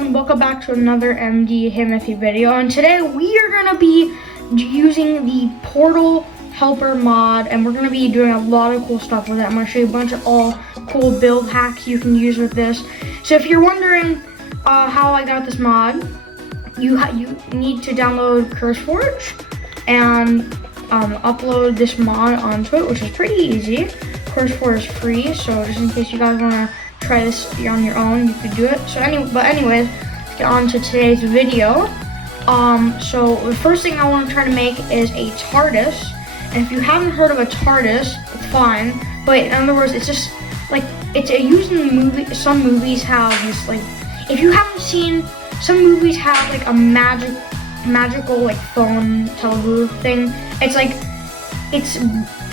everyone, welcome back to another MD Himothy video, and today we are going to be using the Portal Helper mod, and we're going to be doing a lot of cool stuff with it. I'm going to show you a bunch of all cool build hacks you can use with this. So if you're wondering how I got this mod, you need to download CurseForge and upload this mod onto it, which is pretty easy. CurseForge is free, so just in case you guys want to try this on your own, you could do it. So anyways, let's get on to today's video. So the first thing I want to try to make is a TARDIS, and if you haven't heard of a TARDIS, it's fine, but in other words, it's just like it's used in the movie. Some movies have this, like, if you haven't seen, some movies have like a magical like phone telebooth thing. It's like it's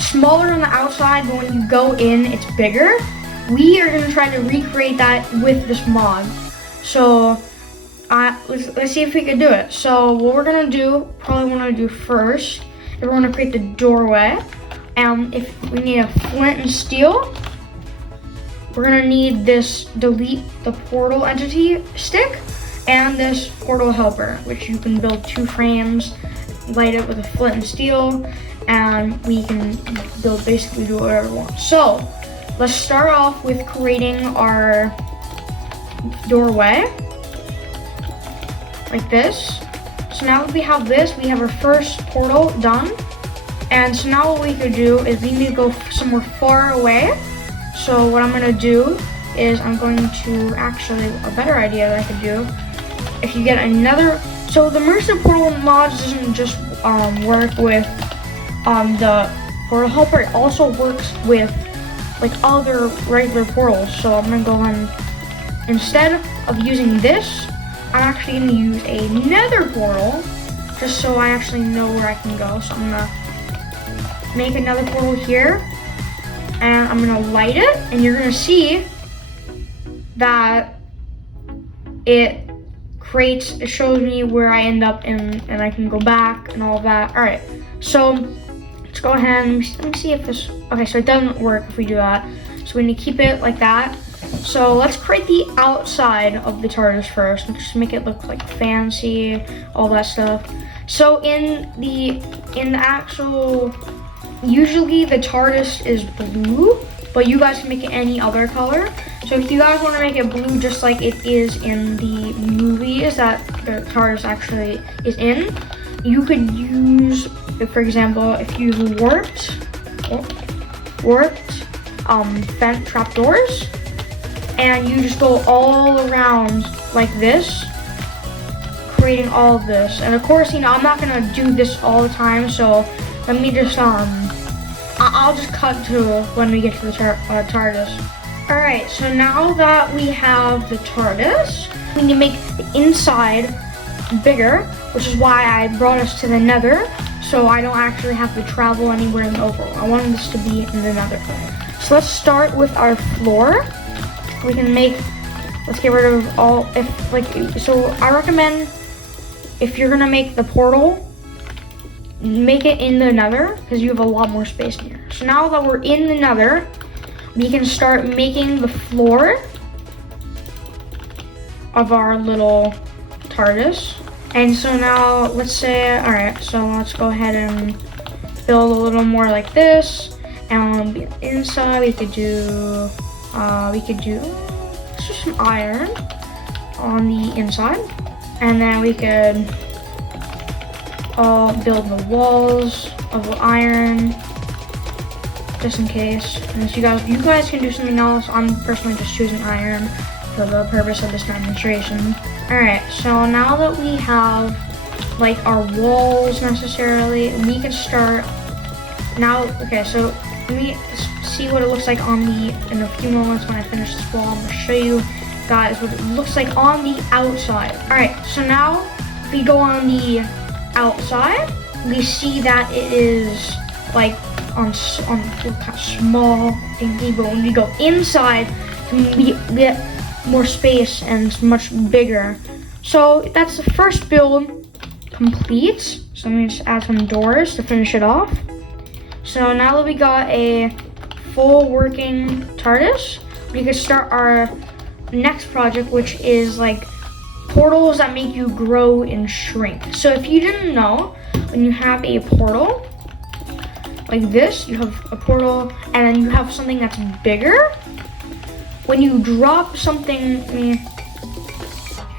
smaller on the outside, but when you go in, it's bigger. We are gonna try to recreate that with this mod. So let's see if we can do it. So what we're gonna do, probably want to do first, is we're gonna create the doorway. And if we need a flint and steel, we're gonna need this delete the portal entity stick and this portal helper, which you can build 2 frames, light it with a flint and steel, and we can basically do whatever we want. So let's start off with creating our doorway, like this. So now that we have this, we have our first portal done. And so now what we could do is we need to go somewhere far away. So what I'm gonna do is I'm going to, actually, a better idea that I could do, if you get another, so the Immersive Portal Mod doesn't just work with the portal helper, it also works with like other regular portals. So I'm gonna go on, instead of using this, I'm actually gonna use a nether portal, just so I actually know where I can go. So I'm gonna make another portal here, and I'm gonna light it, and you're gonna see that it shows me where I end up in, and I can go back and all that. All right, so let's go ahead and let me see if this, okay, so it doesn't work if we do that. So we need to keep it like that. So let's create the outside of the TARDIS first, and just make it look like fancy, all that stuff. So in the actual, usually the TARDIS is blue, but you guys can make it any other color. So if you guys want to make it blue just like it is in the movies that the TARDIS actually is in, you could use, for example, if you warped vent trapdoors, and you just go all around like this, creating all of this. And of course, you know, I'm not gonna do this all the time, so let me just I'll just cut to when we get to the TARDIS. All right, so now that we have the TARDIS, we need to make the inside bigger, which is why I brought us to the nether, so I don't actually have to travel anywhere in the overworld. I wanted this to be in the nether. So let's start with our floor. We can let's get rid of all, so I recommend, if you're gonna make the portal, make it in the nether, because you have a lot more space in here. So now that we're in the nether, we can start making the floor of our little TARDIS. And so now let's say, all right, so let's go ahead and build a little more like this. And on the inside, we could do just some iron on the inside, and then we could build the walls of iron, just in case. And so you guys can do something else. I'm personally just choosing iron for the purpose of this demonstration. All right, so now that we have like our walls necessarily, we can start now. Okay, so let me see what it looks like in a few moments when I finish this wall. I'm gonna show you guys what it looks like on the outside. All right, so now if we go on the outside, we see that it is like on kind of small thingy, but when we go inside, we get more space and it's much bigger. So that's the first build complete. So let me just add some doors to finish it off. So now that we got a full working TARDIS, we can start our next project, which is like portals that make you grow and shrink. So if you didn't know, when you have a portal like this, you have a portal and then you have something that's bigger. When you drop something,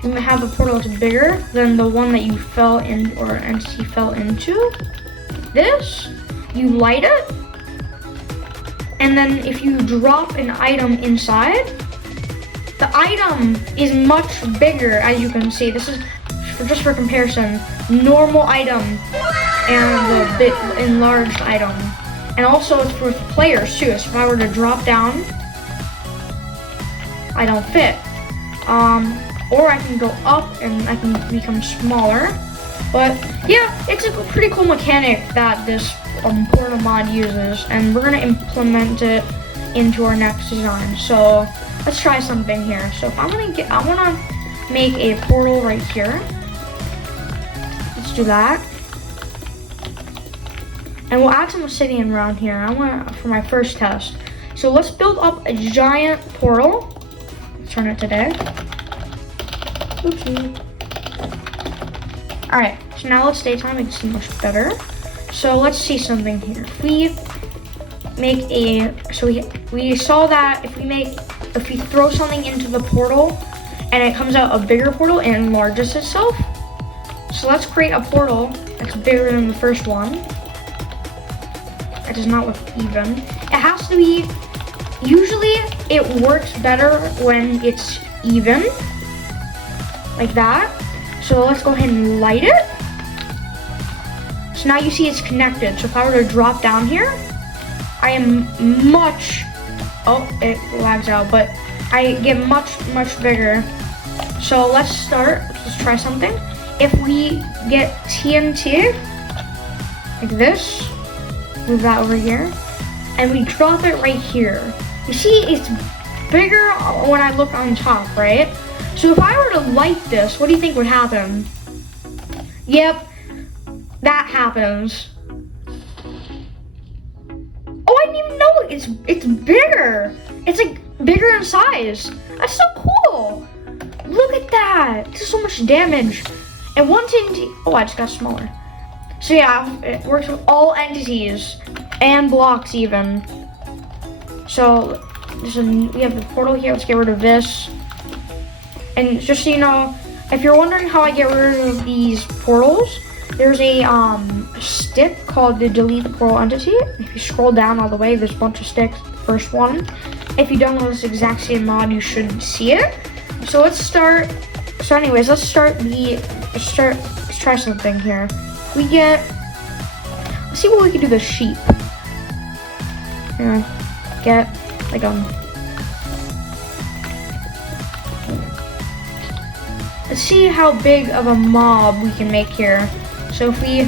you have a portal that's bigger than the one that you fell in or entity fell into. This, you light it, and then if you drop an item inside, the item is much bigger, as you can see. This is just for comparison, normal item and the bit enlarged item. And also it's for players too. So if I were to drop down, I don't fit. Or I can go up and I can become smaller. But yeah, it's a pretty cool mechanic that this portal mod uses, and we're gonna implement it into our next design. So let's try something here. So if I wanna make a portal right here. Let's do that. And we'll add some obsidian around here. For my first test. So let's build up a giant portal. Let's turn it to day. Oopsie. Alright, so now let's daytime, make it seem much better. So let's see something here. If we make we saw that if we throw something into the portal and it comes out a bigger portal and enlarges itself. So let's create a portal that's bigger than the first one. That does not look even. It has to be, usually it works better when it's even, like that. So let's go ahead and light it. So now you see it's connected. So if I were to drop down here, I am it lags out, but I get much bigger. So let's try something. If we get TNT, like this, move that over here, and we drop it right here. You see it's bigger when I look on top, right? So if I were to light this, what do you think would happen? Yep, that happens. Oh, I didn't even know it's bigger. It's like bigger in size. That's so cool. Look at that. This is so much damage. And one TNT, oh, I just got smaller. So yeah, it works with all entities and blocks even. So we have the portal here. Let's get rid of this. And just so you know, if you're wondering how I get rid of these portals, there's a stick called the delete the portal entity. If you scroll down all the way, there's a bunch of sticks. First one. If you download this exact same mod, you should see it. So let's start. So anyways, let's try something here. Let's see what we can do with the sheep. Yeah, get like let's see how big of a mob we can make here. So if we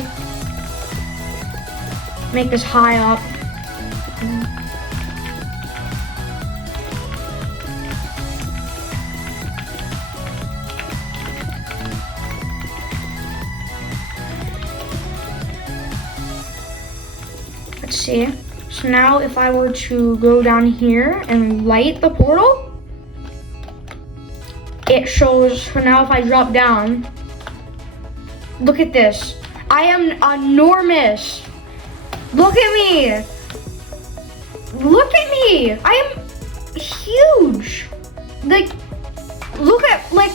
make this high up, let's see. So now if I were to go down here and light the portal, it shows. So now if I drop down, look at this. I am enormous. Look at me. Look at me. I am huge. Like, look at, like,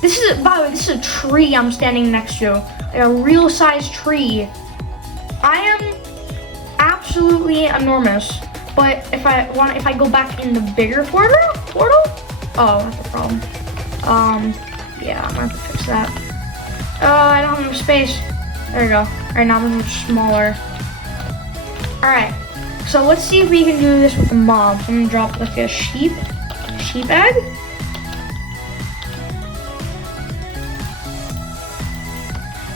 this is, by the way, this is a tree I'm standing next to. Like a real size tree. I am absolutely enormous. But if I go back in the bigger portal, oh, that's a problem. Yeah, I'm gonna have to fix that. I don't have enough space. There we go. Alright, now I'm much smaller. Alright, so let's see if we can do this with the mob. So I'm gonna drop like a sheep egg.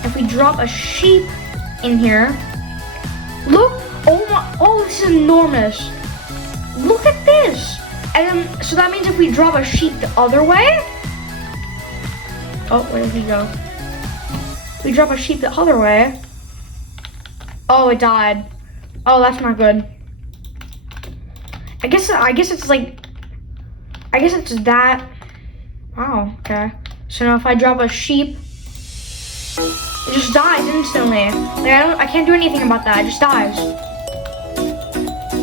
If we drop a sheep in here, look, this is enormous. Look at this. And then, so that means if we drop a sheep the other way, oh, where did he go? We drop a sheep the other way. Oh, it died. Oh, that's not good. I guess it's that. Wow, okay. So now if I drop a sheep, it just dies instantly. Like I can't do anything about that. It just dies.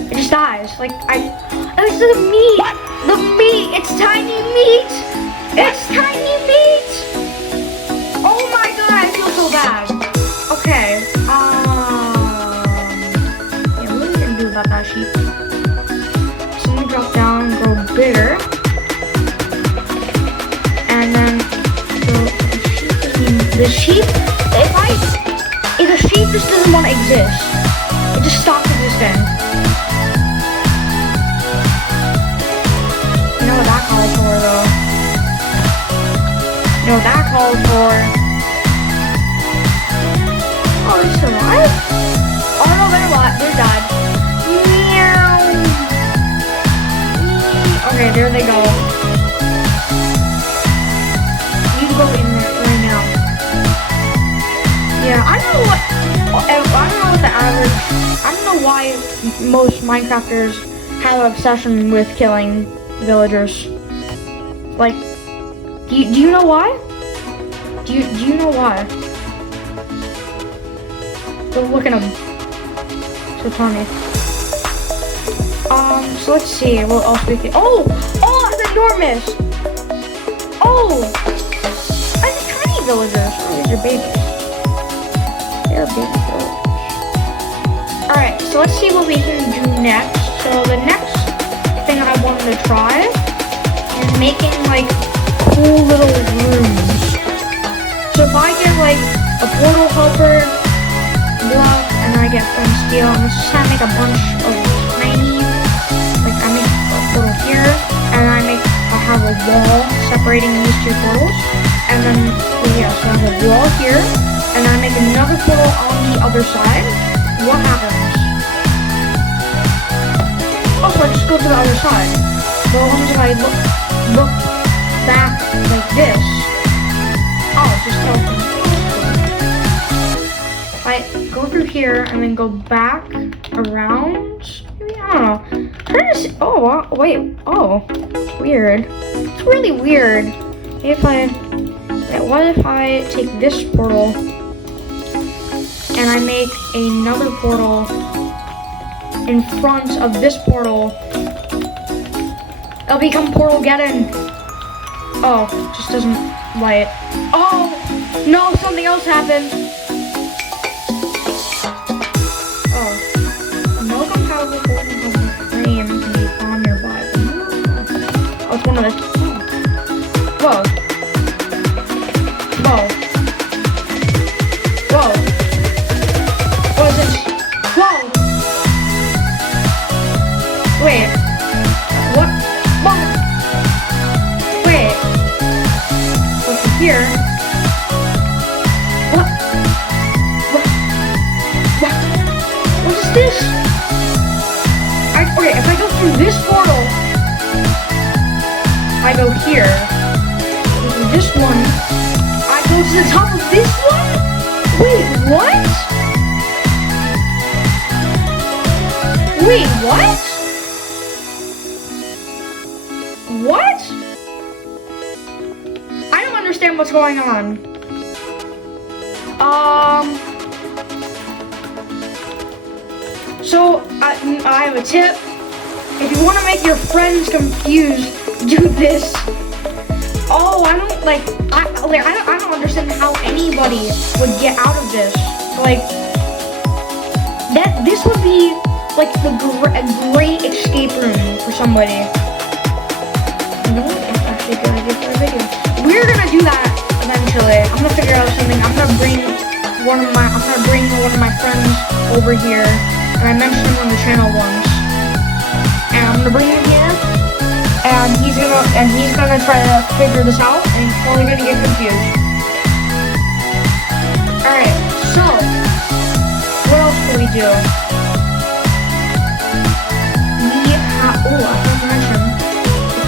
It just dies. Like it's the meat. The meat. It's tiny meat. It's tiny meat. Oh my god, I feel so bad. Okay. Yeah, what are we gonna do about that sheep? So I'm gonna drop down, grow bigger, and then the sheep. If a sheep just doesn't want to exist, it just stops existing. You know what that calls for, though? You know what that calls for? Oh, they survived? Oh no, they're dead. Meow. Okay, there they go. You can go in there right now. Yeah, I don't know what the average. I don't know why most Minecrafters have an obsession with killing villagers. Like, do you know why? Do you know why? So look at them. So tell me. So let's see what else we can. Oh, that's enormous. Oh, I have tiny villagers. Oh, these are babies. They're baby villagers. All right, so let's see what we can do next. So the next thing I wanted to try is making like cool little rooms. So if I get like a portal helper block and I get from steel, I'm just gonna make a bunch of tiny, like I make a portal here, and I have a wall separating these two portals, and then yeah, so I have a wall here, and I make another portal on the other side. What happens? Oh, so I just go to the other side. But once I look back like this, oh, it's just open. If I go through here and then go back around, maybe, I don't know. Trying to see, oh, wait, oh, weird. It's really weird. What if I take this portal and I make another portal in front of this portal? It'll become Portal-geddon. Oh, just doesn't light. Oh, no, something else happened. Oh, no compatible portal of the frame can be found nearby. Oh, it's one of the. Whoa. Whoa. Whoa. What is this? Whoa. Wait. What? What? Wait. What's in here? What? What? What is this? Okay, if I go through this portal, I go here. This one, I go to the top of this one? Wait, what? Wait, what? What? I don't understand what's going on. So, I have a tip. If you want to make your friends confused, do this. Oh, I don't understand how anybody would get out of this. Like, this would be like a great escape room for somebody. You know what? It's actually a good idea for a video. We're gonna do that eventually. I'm gonna figure out something. I'm gonna bring one of my friends over here, and I mentioned him on the channel once. And I'm gonna bring him here. And he's gonna try to figure this out, and he's probably gonna get confused. Alright, so what else can we do? I forgot to mention,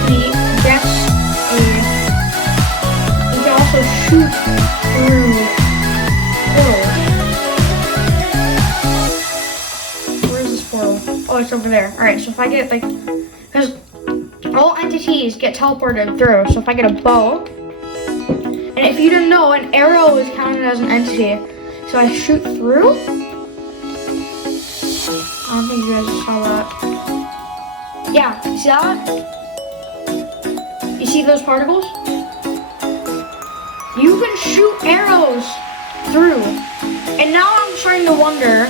we can also shoot through portals. Where is this portal? Oh, it's over there. Alright, so if I get because all entities get teleported through. So if I get a bow, And if you didn't know, an arrow is counted as an entity. So I shoot through. I don't think you guys saw that. Yeah, see that? You see those particles? You can shoot arrows through. And now I'm starting to wonder.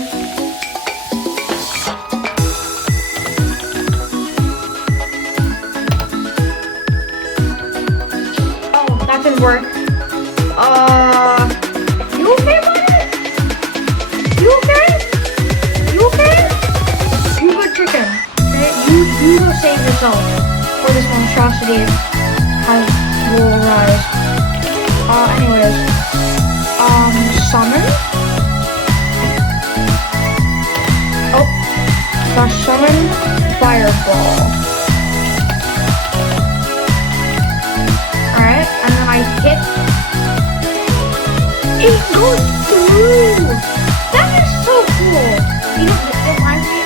Oh, that didn't work. You okay, buddy? You okay? You okay? You good chicken. Okay? You go save yourself. Or this monstrosity will arise. Anyways. Summon? Oh. Summon fireball. Alright, and then I hit. It goes through! That is so cool! You know, it reminds me,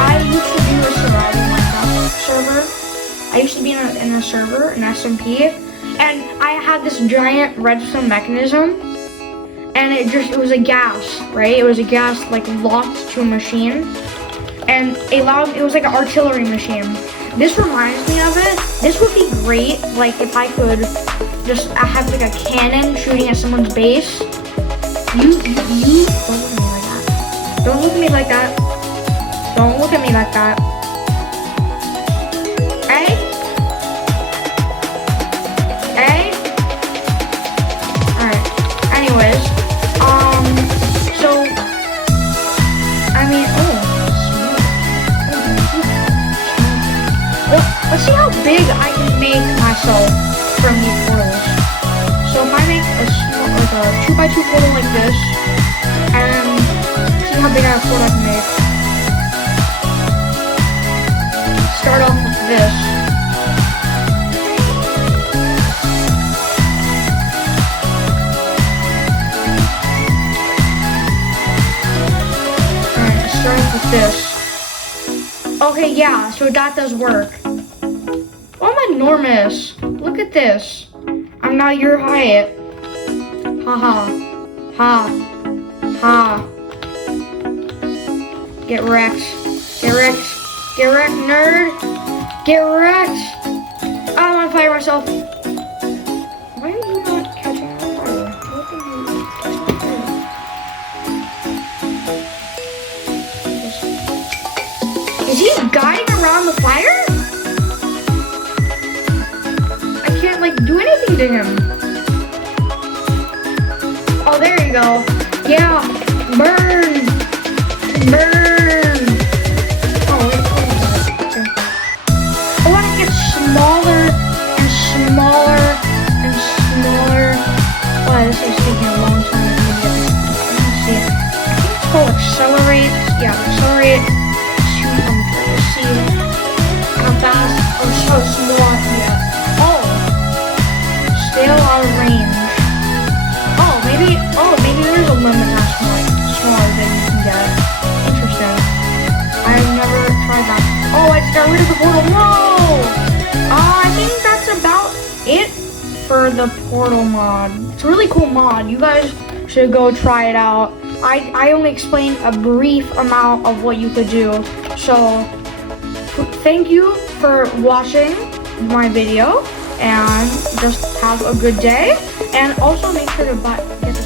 I used to do a survival Minecraft server. I used to be in a server, an SMP, and I had this giant redstone mechanism, and it was a gas, right? It was a gas like locked to a machine, and it was like an artillery machine. This reminds me of it. This would be great, like if I could just have like a cannon shooting at someone's base. You don't look at me like that. Don't look at me like that. Hey? Hey? Alright. Anyways, so I mean, let's see how big I can make myself from these portals. So if I make a 2x2 portal like this, and see how big a portal I can make. Start off with this. Alright, start off with this. Okay, yeah, so that does work. Oh, I'm enormous. Look at this. I'm not your height. Ha ha. Ha. Ha. Get wrecked. Get wrecked. Get wrecked, nerd. Get wrecked. I want to fire myself. Why are you not catching on fire? What are you catching on fire? Is he guiding around the fire? Like do anything to him. Oh, there you go. Yeah, burn, burn. Oh, wait, okay. Oh, and it gets smaller and smaller and smaller. Oh, this is taking a long time to get this. Let's see it. I think it's called accelerate. Yeah, accelerate. Let's see how fast or so small. Yeah. Still out of range. Oh, maybe there's a limit how smaller than you can get. Interesting. I've never tried that. Oh, I just got rid of the portal. Whoa! I think that's about it for the portal mod. It's a really cool mod. You guys should go try it out. I only explained a brief amount of what you could do. So, thank you for watching my video. And just have a good day. And also make sure to get this.